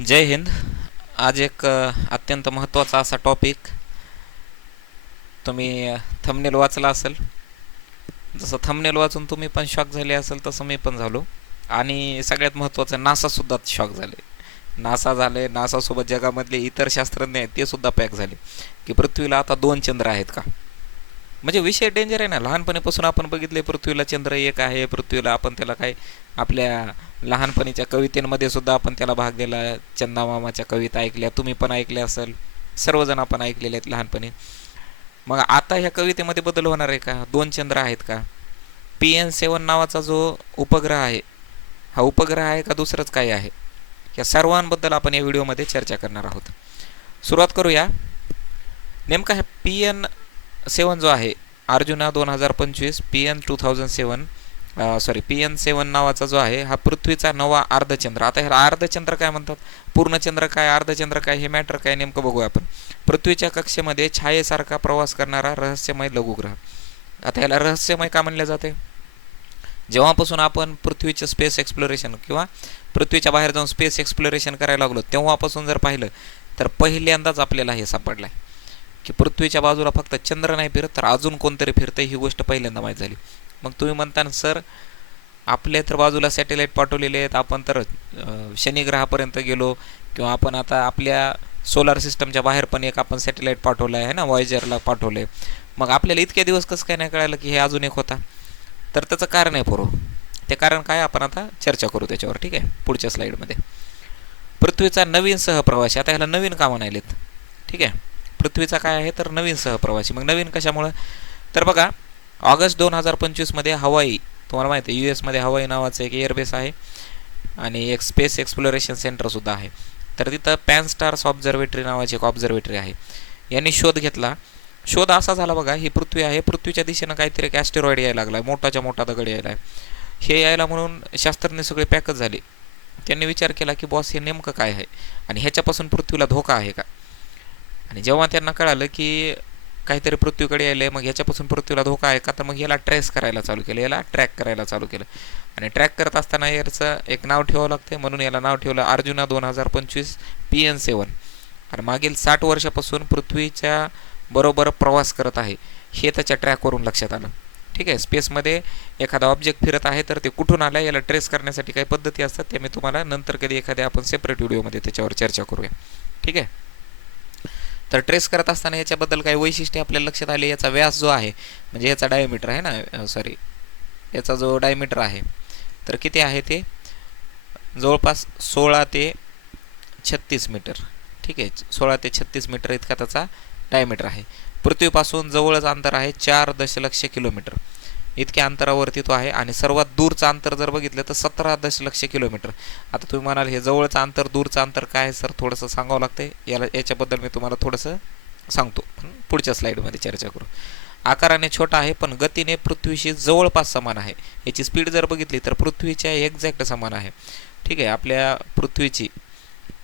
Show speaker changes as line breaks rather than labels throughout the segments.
जय हिंद. आज एक अत्यंत महत्त्वाचा असा टॉपिक तुम्ही थंबनेल वाचला असेल. जसं थंबनेल वाचून तुम्ही पण शॉक झाले असेल तसं मी पण झालो. आणि सगळ्यात महत्त्वाचं नासासुद्धा शॉक झाले. नासा झाले नासासोबत जगामधले इतर शास्त्रज्ञ आहेत ते सुद्धा पॅक झाले. की पृथ्वीला आता दोन चंद्र आहेत का? म्हणजे विषय डेंजर आहे ना. लहानपणीपासून आपण बघितले पृथ्वीला चंद्र एक आहे पृथ्वीला आपण त्याला काय आपल्या लहानपणीच्या कवितेमध्ये सुद्धा आपण त्याला भाग दिला. चंदामामाच्या कविता ऐकल्या तुम्ही पण ऐकल्या असेल. सर्वजण आपण ऐकलेले आहेत लहानपणी. मग आता ह्या कवितेमध्ये बदल होणार आहे का? दोन चंद्र आहेत का? पी एन सेवन नावाचा जो उपग्रह आहे हा उपग्रह आहे का दुसरंच काय आहे? या सर्वांबद्दल आपण या व्हिडिओमध्ये चर्चा करणार आहोत. सुरुवात करूया. नेमका हा पी एन सेवन जो आहे अर्जुना दोन हजार पंचवीस P N two thousand seven sorry P N seven नावाचा जो आहे हा पृथ्वीचा नवा अर्धचंद्र. आता ह्याला अर्धचंद्र काय म्हणतात? पूर्णचंद्र काय अर्धचंद्र काय हे मॅटर काय नेमकं बघूया आपण. पृथ्वीच्या कक्षेमध्ये छायेसारखा प्रवास करणारा रहस्यमय लघुग्रह. आता याला रहस्यमय का म्हणले जाते? जेव्हापासून आपण पृथ्वीचं स्पेस एक्सप्लोरेशन किंवा पृथ्वीच्या बाहेर जाऊन स्पेस एक्सप्लोरेशन करायला लागलो तेव्हापासून जर पाहिलं तर पहिल्यांदाच आपल्याला हे सापडलं आहे की पृथ्वीच्या बाजूला फक्त चंद्र नाही फिरत तर अजून कोणतरी फिरतं ही गोष्ट पहिल्यांदा माहीत झाली. मग तुम्ही म्हणता ना सर आपल्या तर बाजूला सॅटेलाईट पाठवलेले आहेत आपण तर शनिग्रहापर्यंत गेलो किंवा आपण आता आपल्या सोलार सिस्टमच्या बाहेर पण एक आपण सॅटेलाईट पाठवलं आहे ना? वॉयजरला पाठवलं आहे मग आपल्याला इतक्या दिवस कसं काय नाही कळालं की हे अजून एक होता? तर त्याचं कारण आहे पुरो ते कारण काय आपण आता चर्चा करू त्याच्यावर ठीक आहे? पुढच्या स्लाईडमध्ये पृथ्वीचा नवीन सहप्रवासी आता ह्याला नवीन कामं नाहीलेत. ठीक आहे? पृथ्वीचा काय आहे? तर नवीन सहप्रवासी. मग नवीन कशामुळं? तर बघा ऑगस्ट दोन हजार पंचवीसमध्ये हवाई तुम्हाला माहिती आहे यू एसमध्ये हवाई नावाचं एक एअरबेस आहे आणि एक स्पेस एक्सप्लोरेशन सेंटरसुद्धा आहे. तर तिथं पॅन स्टार्स ऑब्झर्वेटरी नावाची एक ऑब्झर्वेटरी आहे. यांनी शोध घेतला. शोध असा झाला बघा ही पृथ्वी आहे. पृथ्वीच्या दिशेनं काहीतरी एक ॲस्टेरॉइड यायला लागला आहे मोठाच्या मोठा दगड यायला आहे हे यायला म्हणून शास्त्रज्ञ सगळे पॅकच झाले. त्यांनी विचार केला की बॉस हे नेमकं काय आहे? आणि ह्याच्यापासून पृथ्वीला धोका आहे का? आणि जेव्हा त्यांना कळालं की काहीतरी पृथ्वीकडे यायलं मग ह्याच्यापासून पृथ्वीला धोका आहे का? तर मग याला ट्रेस करायला चालू केलं याला ट्रॅक करायला चालू केलं. आणि ट्रॅक करत असताना याचं एक नाव ठेवावं लागतं म्हणून याला नाव ठेवलं अर्जुना दोन हजार पंचवीस पी एन सेवन. आणि मागील साठ वर्षापासून पृथ्वीच्या बरोबर प्रवास करत आहे हे त्याच्या ट्रॅकवरून लक्षात आलं. ठीक आहे स्पेसमध्ये एखादा ऑब्जेक्ट फिरत आहे तर ते कुठून आलं याला ट्रेस करण्यासाठी काही पद्धती असतात ते मी तुम्हाला नंतर कधी एखाद्या आपण सेपरेट व्हिडिओमध्ये त्याच्यावर चर्चा करूया. ठीक आहे? तर ट्रेस करत असताना याच्याबद्दल काही वैशिष्ट्ये आपल्याला लक्षात आली याचा व्यास जो आहे म्हणजे याचा डायमीटर आहे ना सॉरी याचा जो डायमीटर आहे तर किती आहे ते? जवळपास सोळा ते छत्तीस मीटर. ठीक आहे? सोळा ते छत्तीस मीटर इतका त्याचा डायमीटर आहे. पृथ्वीपासून जवळच अंतर आहे चार दशलक्ष किलोमीटर. इतक्या अंतरावरती तो आहे. आणि सर्वात दूरचं अंतर जर बघितलं तर सतरा दशलक्ष किलोमीटर. आता तुम्ही म्हणाल हे जवळचं अंतर दूरचं अंतर काय आहे? सर थोडंसं सांगावं लागतंय. याला याच्याबद्दल मी तुम्हाला थोडंसं सांगतो. पुढच्या स्लाईडमध्ये चर्चा करू. आकाराने छोटा आहे पण गतीने पृथ्वीशी जवळपास समान आहे. याची स्पीड जर बघितली तर पृथ्वीच्या एक्झॅक्ट समान आहे. ठीक आहे आपल्या पृथ्वीची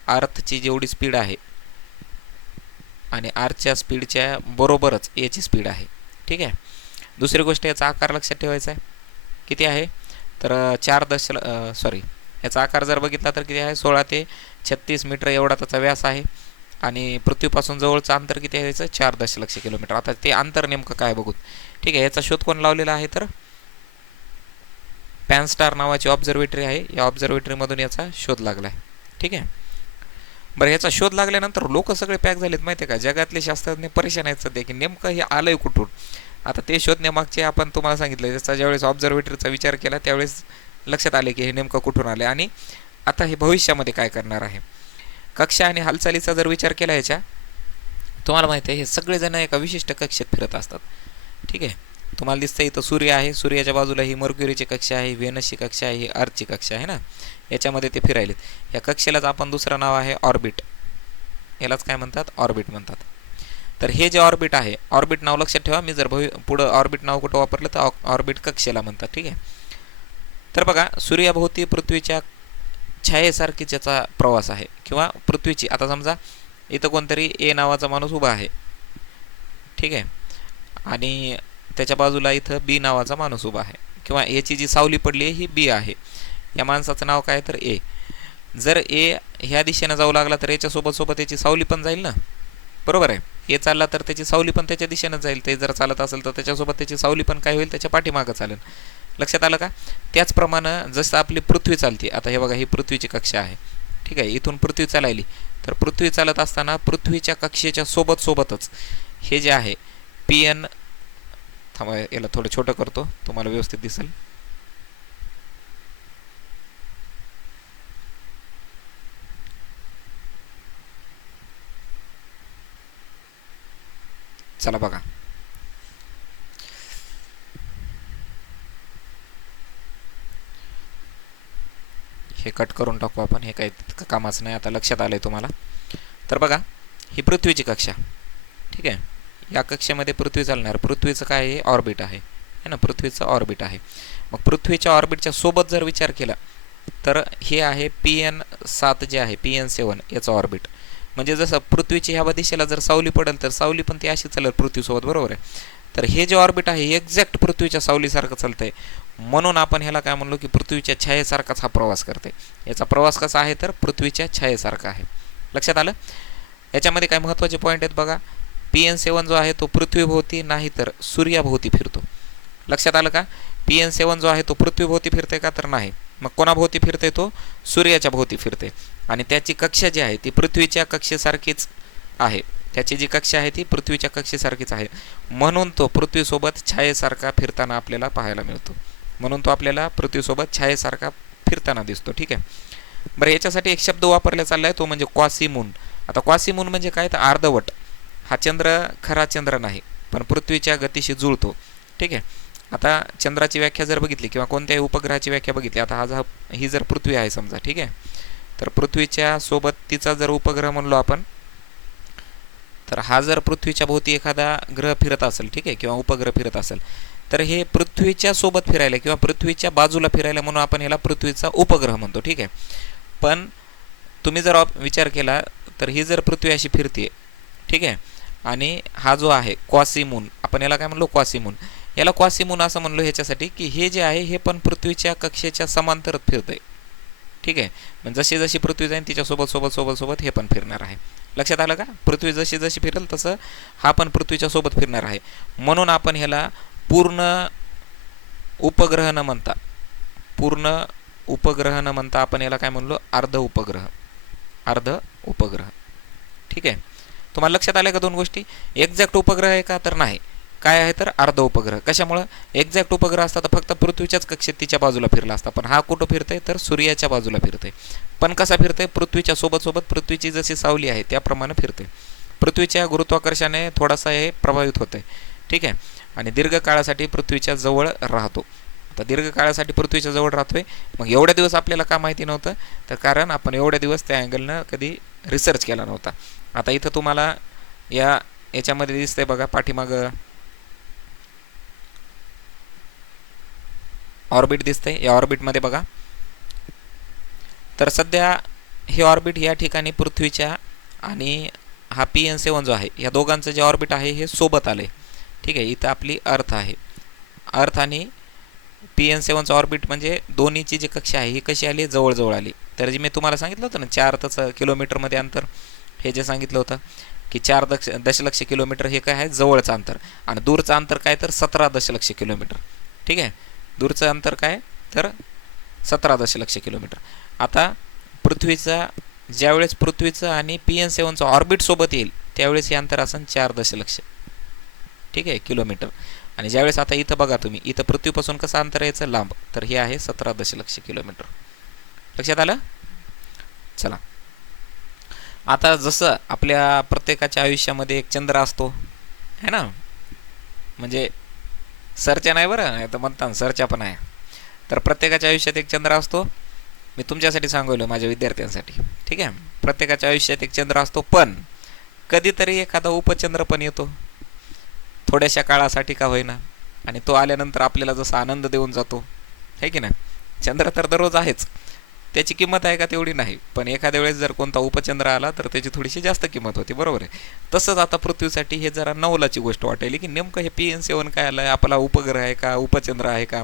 अर्थची जेवढी स्पीड आहे आणि आरच्या स्पीडच्या बरोबरच याची स्पीड आहे. ठीक आहे? दुसरी गोष्ट याचा आकार लक्षात ठेवायचा आहे. किती आहे? तर चार दश सॉरी याचा आकार जर बघितला तर किती आहे? सोळा ते छत्तीस मीटर एवढा त्याचा व्यास आहे. आणि पृथ्वीपासून जवळचं अंतर किती आहे याचं? चार दशलक्ष किलोमीटर. आता ते अंतर नेमकं काय बघू ठीक आहे याचा शोध कोण लावलेला आहे तर? पॅनस्टार नावाची ऑब्झर्वेटरी आहे. या ऑब्झर्वेटरीमधून याचा शोध लागला आहे ठीक आहे? बरं याचा शोध लागल्यानंतर लोक सगळे पॅक झालेत माहिती आहे का? जगातले शास्त्रज्ञ परेशान आहेत सध्या की नेमकं हे आलंय कुठून? आता ते शोधण्यामागचे आपण तुम्हाला सांगितलं त्याचा ज्यावेळेस ऑब्झर्वेटरचा विचार केला त्यावेळेस लक्षात आले की हे नेमकं कुठून आले आणि आता हे भविष्यामध्ये काय करणार आहे. कक्षा आणि हालचालीचा जर विचार केला याच्या तुम्हाला माहिती आहे हे सगळेजण एका विशिष्ट कक्षेत फिरत असतात. ठीक आहे? तुम्हाला दिसतं इथं सूर्य आहे सूर्याच्या बाजूला ही मर्क्युरीची कक्षा आहे व्हेनसची कक्षा आहे ही अर्थची कक्षा आहे ना? याच्यामध्ये ते फिरायलेत. या कक्षेलाच आपण दुसरं नाव आहे ऑर्बिट. यालाच काय म्हणतात? ऑर्बिट म्हणतात. तर हे जे ऑर्बिट आहे ऑर्बिट नाव लक्षात ठेवा. मी जर भवि पुढं ऑर्बिट नाव कुठं वापरलं तर ऑर्बिट कक्षेला म्हणतात ठीक आहे? तर बघा सूर्याभोवती पृथ्वीच्या छायेसारखी ज्याचा प्रवास आहे किंवा पृथ्वीची आता समजा इथं कोणतरी ए नावाचा माणूस उभा आहे ठीक आहे? आणि त्याच्या बाजूला इथं बी नावाचा माणूस उभा आहे किंवा याची जी सावली पडली आहे ही बी आहे. या माणसाचं नाव काय तर ए. जर ए ह्या दिशेनं जाऊ लागला तर याच्यासोबत सोबत याची सावली पण जाईल ना? बरोबर आहे? हे चालला तर त्याची सावली पण त्याच्या दिशेनं जाईल. ते जर चालत असेल तर त्याच्यासोबत त्याची सावली पण काय होईल? त्याच्या पाठीमागं चालेल. लक्षात आलं का? त्याचप्रमाणे जसं आपली पृथ्वी चालते आता हे बघा ही पृथ्वीची कक्षा आहे. ठीक आहे इथून पृथ्वी चालायली. तर पृथ्वी चालत असताना पृथ्वीच्या कक्षेच्या सोबत सोबतच हे जे आहे पी एन थांबा याला थोडं छोटं करतो. तुम्हाला व्यवस्थित दिसेल. चला बघा. हे कट करून टाकू आपण हे काही तितकं कामाचं नाही आता लक्षात आलं आहे तुम्हाला. तर बघा ही पृथ्वीची कक्षा. ठीक आहे? या कक्षेमध्ये पृथ्वी चालणार. पृथ्वीचं काय आहे? ऑर्बिट आहे. है ना? पृथ्वीचं ऑर्बिट आहे. मग पृथ्वीच्या ऑर्बिटच्या सोबत जर विचार केला तर हे आहे पी एन सात जे आहे पी एन सेवन याचं ऑर्बिट. म्हणजे जसं पृथ्वीची ह्या दिशेला जर सावली पडेल तर सावली पण ती अशी चालेल पृथ्वीसोबत बरोबर आहे? तर हे जे ऑर्बिट आहे हे एक्झॅक्ट पृथ्वीच्या सावलीसारखं चालतं आहे म्हणून आपण ह्याला काय म्हणलो की पृथ्वीच्या छायेसारखाच हा प्रवास करते याचा प्रवास कसा आहे तर पृथ्वीच्या छायेसारखा आहे. लक्षात आलं? याच्यामध्ये काय महत्त्वाचे पॉईंट आहेत बघा. पी एन सेवन जो आहे तो पृथ्वीभोवती नाही तर सूर्याभोवती फिरतो. लक्षात आलं का? पी एन सेवन जो आहे तो पृथ्वीभोवती फिरते का तर नाही. मग कोणाभोवती फिरते तो? सूर्याच्या भोवती फिरते. आणि त्याची कक्षा जी आहे ती पृथ्वीच्या कक्षेसारखीच आहे. त्याची जी कक्षा आहे ती पृथ्वीच्या कक्षेसारखीच आहे. म्हणून तो पृथ्वीसोबत छायेसारखा फिरताना आपल्याला पाहायला मिळतो. म्हणून तो आपल्याला पृथ्वीसोबत छायेसारखा फिरताना दिसतो. ठीक आहे? बरं याच्यासाठी एक शब्द वापरला चालला आहे तो म्हणजे क्वासिमून. आता क्वासिमून म्हणजे काय? तर अर्धवट. हा चंद्र खरा चंद्र नाही पण पृथ्वीच्या गतीशी जुळतो. ठीक आहे? आता चंद्राची व्याख्या जर बघितली किंवा कोणत्याही उपग्रहाची व्याख्या बघितली आता हा ही जर पृथ्वी आहे समजा ठीक आहे? तर पृथ्वीच्या सोबत तिचा जर उपग्रह म्हणलो आपण तर हा जर पृथ्वीच्या भोवती एखादा ग्रह फिरत असेल ठीक आहे किंवा उपग्रह फिरत असेल तर हे पृथ्वीच्या सोबत फिरायला किंवा पृथ्वीच्या बाजूला फिरायला म्हणून आपण ह्याला पृथ्वीचा उपग्रह म्हणतो ठीक आहे? पण तुम्ही जर विचार केला तर ही जर पृथ्वी अशी फिरते ठीक आहे? आणि हा जो आहे क्वासिमून आपण याला काय म्हणलो? क्वासिमून. याला क्वासिमून असं म्हणलो ह्याच्यासाठी की हे जे आहे हे पण पृथ्वीच्या कक्षेच्या समांतर फिरतंय. ठीक आहे? मग जशी जशी पृथ्वी जाईल तिच्यासोबत सोबत सोबत सोबत हे पण फिरणार आहे. लक्षात आलं का? पृथ्वी जशी जशी फिरेल तसं हा पण पृथ्वीच्या सोबत फिरणार आहे. म्हणून आपण ह्याला पूर्ण उपग्रह न म्हणता पूर्ण उपग्रह न म्हणता आपण याला काय म्हणलो? अर्ध उपग्रह. अर्ध उपग्रह. ठीक आहे? तुम्हाला लक्षात आलं का दोन गोष्टी? एक्झॅक्ट उपग्रह आहे का? तर नाही. काय आहे तर अर्ध उपग्रह. कशामुळं? एक्झॅक्ट उपग्रह असता तर फक्त पृथ्वीच्याच कक्षेत तिच्या बाजूला फिरला असता. पण हा कुठं फिरतंय? तर सूर्याच्या बाजूला फिरतंय. पण कसा फिरतंय? पृथ्वीच्या सोबत सोबत पृथ्वीची जशी सावली आहे त्याप्रमाणे फिरते पृथ्वीच्या गुरुत्वाकर्षाने थोडासा हे प्रभावित होतंय. ठीक आहे? आणि दीर्घकाळासाठी पृथ्वीच्या जवळ राहतो. आता दीर्घकाळासाठी पृथ्वीच्या जवळ राहतोय. मग एवढ्या दिवस आपल्याला का माहिती नव्हतं? तर कारण आपण एवढ्या दिवस त्या अँगलनं कधी रिसर्च केला नव्हता. आता इथं तुम्हाला या याच्यामध्ये दिसतंय बघा पाठीमागं. ऑर्बिट दिसतंय या ऑर्बिटमध्ये बघा. तर सध्या हे ऑर्बिट या ठिकाणी पृथ्वीच्या आणि हा पी एन सेवन जो आहे या दोघांचं जे ऑर्बिट आहे हे सोबत आले ठीक आहे इथं आपली अर्थ आहे. अर्थ आणि पी एन सेवनचं ऑर्बिट म्हणजे दोन्हीची जी कक्षा आहे ही कशी आली? जवळजवळ आली. तर जे मी तुम्हाला सांगितलं होतं ना चार तसं किलोमीटरमध्ये अंतर हे जे सांगितलं होतं की चार दक्ष दशलक्ष किलोमीटर हे काय आहे? जवळचं अंतर. आणि दूरचं अंतर काय तर सतरा दशलक्ष किलोमीटर. ठीक आहे? दूरचं अंतर काय? तर सतरा दशलक्ष किलोमीटर. आता पृथ्वीचा ज्यावेळेस पृथ्वीचं आणि पी एन सेवनचं ऑर्बिट सोबत येईल त्यावेळेस हे अंतर असेल चार दशलक्ष. ठीक आहे? किलोमीटर. आणि ज्यावेळेस आता इथं बघा तुम्ही इथं पृथ्वीपासून कसं अंतर यायचं? लांब. तर हे आहे सतरा दशलक्ष किलोमीटर. लक्षात आलं? चला. आता जसं आपल्या प्रत्येकाच्या आयुष्यामध्ये एक चंद्र असतो है ना? म्हणजे सरच्या नाही बरं? नाही तर म्हणतात सरच्या पण आहे. तर प्रत्येकाच्या आयुष्यात एक चंद्र असतो. मी तुमच्यासाठी सांगवलं माझ्या विद्यार्थ्यांसाठी. ठीक आहे? प्रत्येकाच्या आयुष्यात एक चंद्र असतो पण कधीतरी एखादा उपचंद्र पण येतो. थोड्याशा काळासाठी का होईना. आणि तो आल्यानंतर आपल्याला जसा आनंद देऊन जातो. है की नाही? चंद्र तर दररोज आहेच. त्याची किंमत आहे का तेवढी नाही. पण एखाद्या वेळेस जर कोणता उपचंद्र आला तर त्याची थोडीशी जास्त किंमत होती. बरोबर आहे. तसंच आता पृथ्वीसाठी हे जरा नवलाची गोष्ट वाटेल की नेमकं हे पी एन सेवन काय आलं आहे आपला उपग्रह आहे का? उपचंद्र आहे का?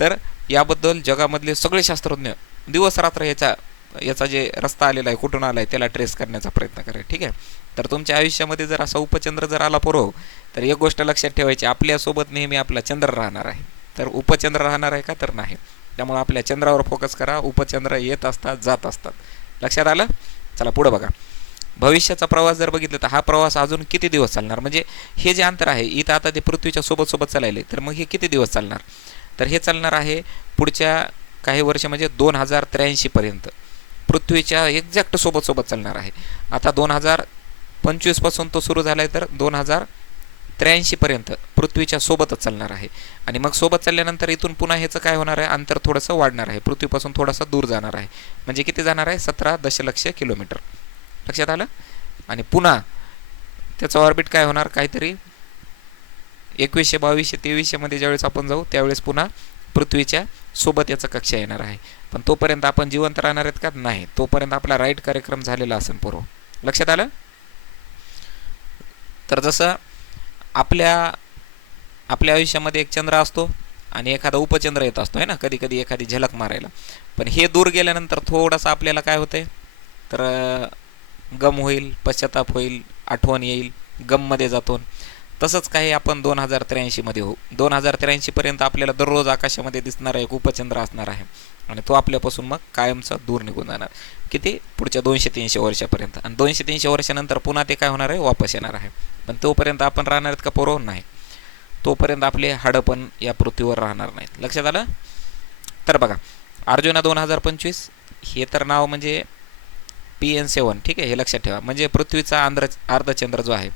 तर याबद्दल जगामधले सगळे शास्त्रज्ञ दिवस रात्र याचा याचा जे रस्ता आलेला आहे कुठून आला आहे त्याला ट्रेस करण्याचा प्रयत्न करा ठीक आहे? तर तुमच्या आयुष्यामध्ये जर असा उपचंद्र जर आला पुरो तर एक गोष्ट लक्षात ठेवायची आपल्यासोबत नेहमी आपला चंद्र राहणार आहे. तर उपचंद्र राहणार आहे का? तर नाही. त्यामुळे आपल्या चंद्रावर फोकस करा. उपचंद्र येत असतात जात असतात. लक्षात आलं? चला पुढं बघा. भविष्याचा प्रवास जर बघितला तर हा प्रवास अजून किती दिवस चालणार? म्हणजे हे जे अंतर आहे इथं आता ते पृथ्वीच्या सोबत सोबत चालायले तर मग हे किती दिवस चालणार? तर हे चालणार आहे पुढच्या काही वर्ष म्हणजे दोन हजार त्र्याऐंशीपर्यंत पृथ्वीच्या एक्झॅक्ट सोबत सोबत चालणार आहे. आता दोन हजार पंचवीसपासून तो सुरू झाला आहे तर दोन हजार त्र्याऐंशीपर्यंत पृथ्वीच्या सोबतच चालणार आहे. आणि मग सोबत चालल्यानंतर इथून पुन्हा ह्याचं काय होणार आहे? अंतर थोडंसं वाढणार आहे. पृथ्वीपासून थोडासा दूर जाणार आहे. म्हणजे किती जाणार आहे? सतरा दशलक्ष किलोमीटर. लक्षात आलं? आणि पुन्हा त्याचं ऑर्बिट काय होणार? काहीतरी एकवीसशे बावीसशे तेवीसशेमध्ये ज्यावेळेस आपण जाऊ त्यावेळेस पुन्हा पृथ्वीच्या सोबत याचा कक्षा येणार आहे. पण तोपर्यंत आपण जिवंत राहणार आहेत का? नाही. तोपर्यंत आपला राईट कार्यक्रम झालेला असेल पूर्व. लक्षात आलं? तर जसं आपल्या आपल्या आयुष्यामध्ये एक चंद्र असतो आणि एखादा उपचंद्र येत असतो आहे ना? कधी कधी एखादी झलक मारायला. पण हे दूर गेल्यानंतर थोडंसं आपल्याला काय होतंय? तर गम होईल पश्चाताप होईल आठवण येईल गममध्ये जातो. तसंच काही आपण दोन हजार त्र्याऐंशीमध्ये होऊ दोन हजार त्र्याऐंशीपर्यंत आपल्याला दररोज आकाशामध्ये दिसणारा एक उपचंद्र असणार आहे. आणि तो आपल्यापासून मग कायमचा दूर निघून जाणार. किती? पुढच्या दोनशे तीनशे वर्षापर्यंत. आणि दोनशे तीनशे वर्षानंतर पुन्हा ते काय होणार आहे? वापस येणार आहे. पण तोपर्यंत आपण राहणार आहेत का? पुरवून नाही तोपर्यंत आपले हाडं पण या पृथ्वीवर राहणार नाहीत. लक्षात आलं? तर बघा अर्जुना दोन हजार पंचवीस हे तर नाव म्हणजे पी एन सेवन ठीक आहे? हे लक्षात ठेवा. म्हणजे पृथ्वीचा आंध्र अर्धचंद्र जो आहे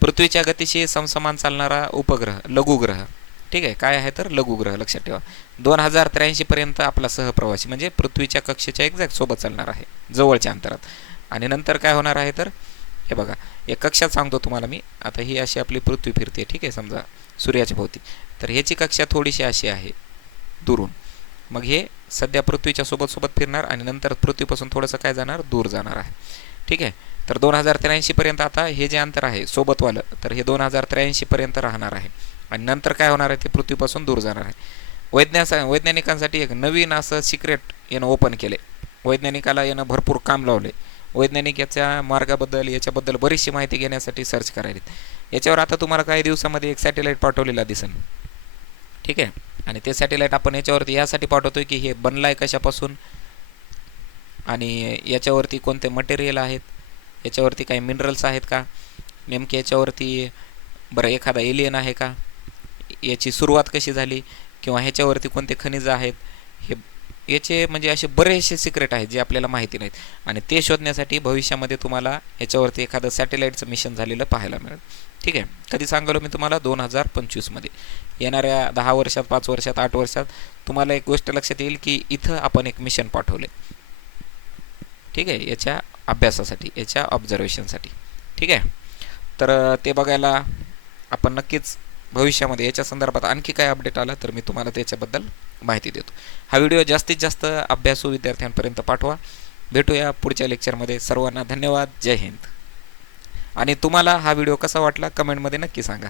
पृथ्वीच्या गतीशी समसमान चालणारा उपग्रह लघुग्रह. ठीक आहे काय आहे तर लघुग्रह लक्षात ठेवा. दोन हजार त्र्याऐंशीपर्यंत आपला सहप्रवासी म्हणजे पृथ्वीच्या कक्षेच्या एक्झॅक्ट सोबत चालणार आहे जवळच्या अंतरात. आणि नंतर काय होणार आहे तर हे बघा एक कक्षात सांगतो तुम्हाला मी आता ही अशी आपली पृथ्वी फिरते ठीक आहे समजा सूर्याच्या भोवती. तर ह्याची कक्षा थोडीशी अशी आहे दुरून. मग हे सध्या पृथ्वीच्या सोबत सोबत फिरणार आणि नंतर पृथ्वीपासून थोडंसं काय जाणार दूर जाणार आहे. ठीक आहे तर दोन हजार त्र्याऐंशीपर्यंत आता हे जे अंतर आहे सोबतवालं तर हे दोन हजार त्र्याऐंशीपर्यंत राहणार आहे. आणि नंतर काय होणार आहे ते पृथ्वीपासून दूर जाणार आहे. वैज्ञानिक वैज्ञानिकांसाठी एक नवीन असं सिक्रेट यानं ओपन केले वैज्ञानिकाला यानं भरपूर काम लावले वैज्ञानिक याच्या मार्गाबद्दल याच्याबद्दल बरीचशी माहिती घेण्यासाठी सर्च करायला याच्यावर आता तुम्हाला काही दिवसामध्ये एक सॅटेलाईट पाठवलेला दिसेल. ठीक आहे? आणि ते सॅटेलाईट आपण याच्यावरती यासाठी पाठवतोय की हे बनलं आहे कशापासून? आणि याच्यावरती कोणते मटेरियल आहेत? याच्यावरती काही मिनरल्स आहेत का? नेमके याच्यावरती बरं एखादा एलियन आहे का? याची सुरुवात कशी झाली किंवा ह्याच्यावरती कोणते खनिज आहेत हे याचे म्हणजे असे बरेचसे सिक्रेट आहेत जे आपल्याला माहिती नाहीत. आणि ते शोधण्यासाठी भविष्यामध्ये तुम्हाला याच्यावरती एखादं सॅटेलाईटचं मिशन झालेलं पाहायला मिळेल. ठीक आहे? कधी सांगलो मी तुम्हाला? दोन हजार पंचवीसमध्ये. येणाऱ्या दहा वर्षात पाच वर्षात आठ वर्षात तुम्हाला एक गोष्ट लक्षात येईल की इथं आपण एक मिशन पाठवले ठीक आहे? याच्या अभ्यासासाठी याच्या ऑब्झर्वेशनसाठी ठीक आहे? तर ते बघायला आपण नक्कीच भविष्यामध्ये याच्या संदर्भात आणखी काय अपडेट आला तर मी तुम्हाला त्याच्याबद्दल माहिती देतो. हा व्हिडिओ जास्तीत जास्त अभ्यासू विद्यार्थ्यांपर्यंत पाठवा. भेटूया पुढच्या लेक्चरमध्ये सर्वांना धन्यवाद. जय हिंद. आणि तुम्हाला हा व्हिडिओ कसा वाटला कमेंटमध्ये नक्की सांगा.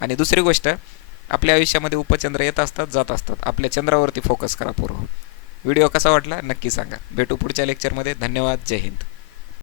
आणि दुसरी गोष्ट आपल्या आयुष्यामध्ये उपचंद्र येत असतात जात असतात. आपल्या चंद्रावरती फोकस करा पूर्व. व्हिडिओ कसा वाटला नक्की सांगा. भेटू पुढच्या लेक्चरमध्ये धन्यवाद. जय हिंद.